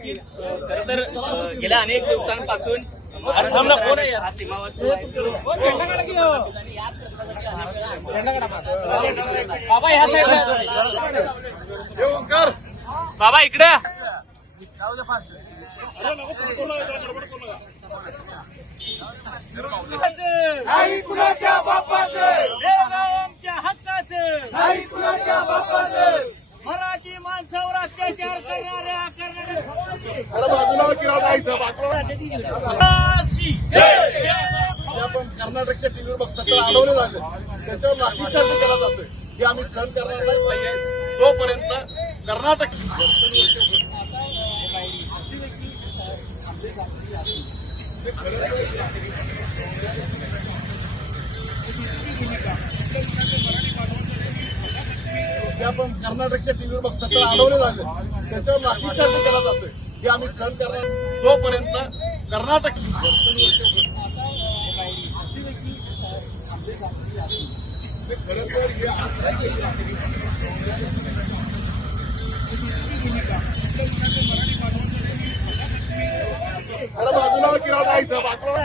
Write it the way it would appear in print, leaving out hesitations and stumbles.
नक्कीच खरं तर गेल्या अनेक दिवसांपासून हा सीमावर सुरू आहे. बाबा इकडे नाही कुणाच्या बापाचं, आमच्या हक्काचं, नाही कुणाच्या बापाचं. मराठी माणसावर अत्याचार करणाऱ्या बाजूला किराणा आहे इथं, बाजूला. आपण कर्नाटकच्या टीव्हीवर बघतात तर अडवले झाले, त्याच्यावर लाठीचार्ज केला जातोय. हे आम्ही सहन करणार नाही. तोपर्यंत कर्नाटक आपण कर्नाटकच्या टीव्हीवर बघतात तर अडवले झाले, त्याच्यावर लाठीचार्ज केला जातोय. हे आम्ही सहन करणार. तोपर्यंत कर्नाटक खरं तर बाजूला किराणा आहे इथं, बाजूला.